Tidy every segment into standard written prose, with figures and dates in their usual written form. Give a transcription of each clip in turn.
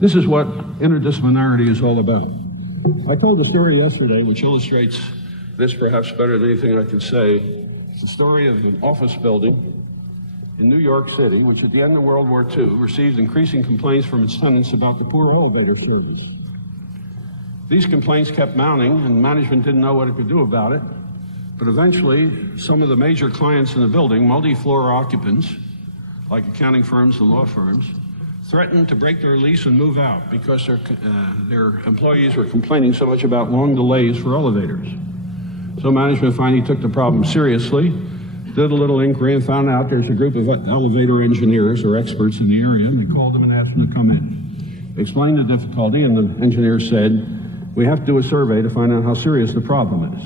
This is what interdisciplinarity is all about. I told a story yesterday which illustrates this perhaps better than anything I could say. It's the story of an office building in New York City, which at the end of World War II received increasing complaints from its tenants about the poor elevator service. These complaints kept mounting, and management didn't know what it could do about it. But eventually, some of the major clients in the building, multi-floor occupants, like accounting firms and law firms, threatened to break their lease and move out because their employees were complaining so much about long delays for elevators. So management finally took the problem seriously, did a little inquiry, and found out there's a group of elevator engineers or experts in the area, and they called them and asked them to come in. They explained the difficulty, and the engineers said, we have to do a survey to find out how serious the problem is.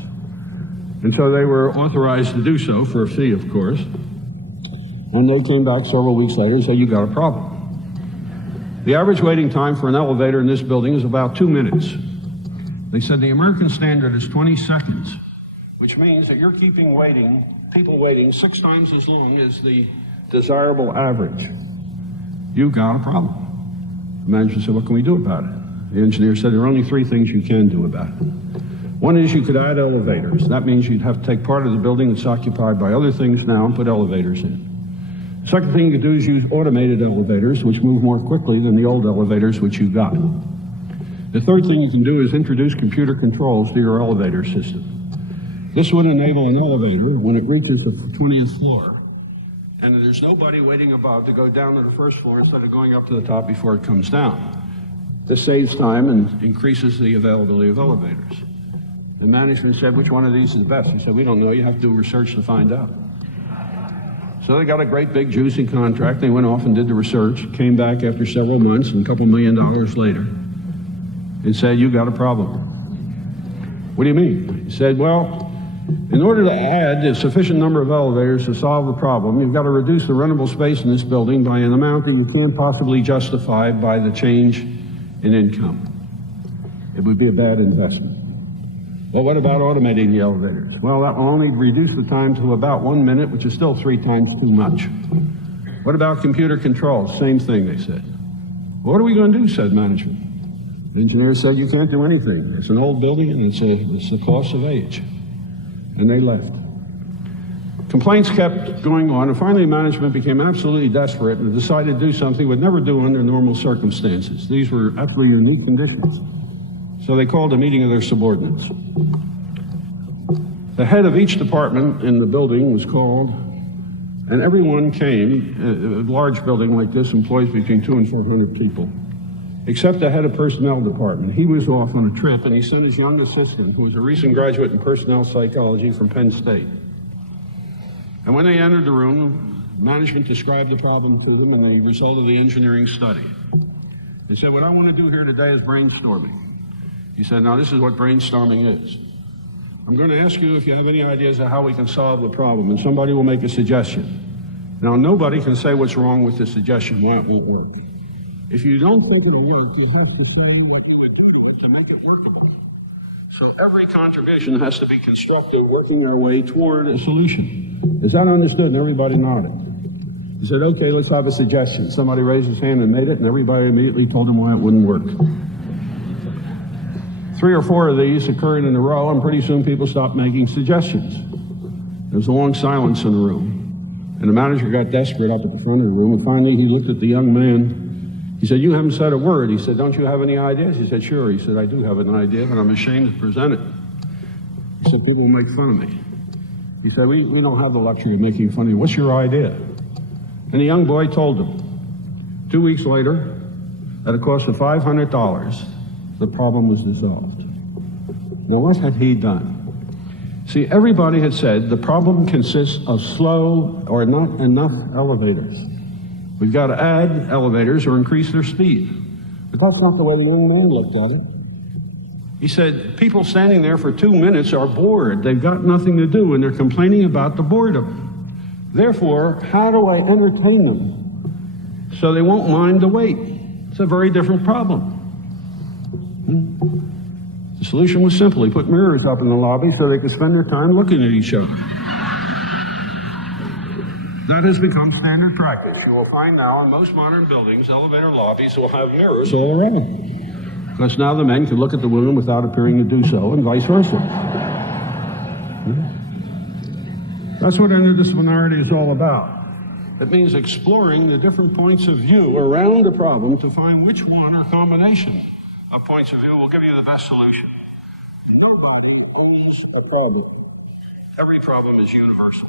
And so they were authorized to do so for a fee, of course. And they came back several weeks later and said, you got a problem. The average waiting time for an elevator in this building is about 2 minutes. They said the American standard is 20 seconds, which means that you're keeping people waiting 6 times as long as the desirable average. You've got a problem. The manager said, what can we do about it? The engineer said, there are only 3 things you can do about it. One is you could add elevators. That means you'd have to take part of the building that's occupied by other things now and put elevators in. The second thing you could do is use automated elevators, which move more quickly than the old elevators which you got. The third thing you can do is introduce computer controls to your elevator system. This would enable an elevator, when it reaches the 20th floor, and there's nobody waiting above, to go down to the first floor instead of going up to the top before it comes down. This saves time and increases the availability of elevators. The management said, which one of these is best? He said, we don't know. You have to do research to find out. So they got a great big juicy contract. They went off and did the research, came back after several months and a couple $1 million later and said, you got a problem. What do you mean? He said, well, in order to add a sufficient number of elevators to solve the problem, you've got to reduce the rentable space in this building by an amount that you can't possibly justify by the change in income. It would be a bad investment. Well, what about automating the elevators? Well, that will only reduce the time to about 1 minute, which is still 3 times too much. What about computer controls? Same thing, they said. What are we going to do, said management. The engineer said, you can't do anything. It's an old building, and it's the cost of age. And they left. Complaints kept going on, and finally management became absolutely desperate and decided to do something it would never do under normal circumstances. These were absolutely unique conditions. So they called a meeting of their subordinates. The head of each department in the building was called, and everyone came. A large building like this employs between 200 and 400 people, except the head of personnel department. He was off on a trip, and he sent his young assistant, who was a recent graduate in personnel psychology from Penn State. And when they entered the room, management described the problem to them and the result of the engineering study. They said, what I want to do here today is brainstorming. He said, now this is what brainstorming is. I'm going to ask you if you have any ideas of how we can solve the problem, and somebody will make a suggestion. Now, nobody can say what's wrong with the suggestion, why it won't work. If you don't think it'll work, you have to say what you would do to make it workable. So every contribution has to be constructive, working our way toward a solution. Is that understood? And everybody nodded. He said, okay, let's have a suggestion. Somebody raised his hand and made it, and everybody immediately told him why it wouldn't work. 3 or 4 of these occurred in a row, and pretty soon people stopped making suggestions. There was a long silence in the room, and the manager got desperate up at the front of the room, and finally he looked at the young man. He said, you haven't said a word. He said, don't you have any ideas? He said, sure. He said, I do have an idea, but I'm ashamed to present it. He said, people will make fun of me. He said, we don't have the luxury of making fun of you. What's your idea? And the young boy told him. 2 weeks later, at a cost of $500, the problem was dissolved. Now, what had he done? See, everybody had said the problem consists of slow or not enough elevators. We've got to add elevators or increase their speed. But that's not the way the young man looked at it. He said, people standing there for 2 minutes are bored. They've got nothing to do, and they're complaining about the boredom. Therefore, how do I entertain them so they won't mind the wait? It's a very different problem. The solution was simple. He put mirrors up in the lobby so they could spend their time looking at each other. That has become standard practice. You will find now in most modern buildings, elevator lobbies will have mirrors all around. Because now the men can look at the women without appearing to do so, and vice versa. That's what interdisciplinarity is all about. It means exploring the different points of view around a problem to find which one or combination of points of view will give you the best solution. No problem is a problem. Every problem is universal.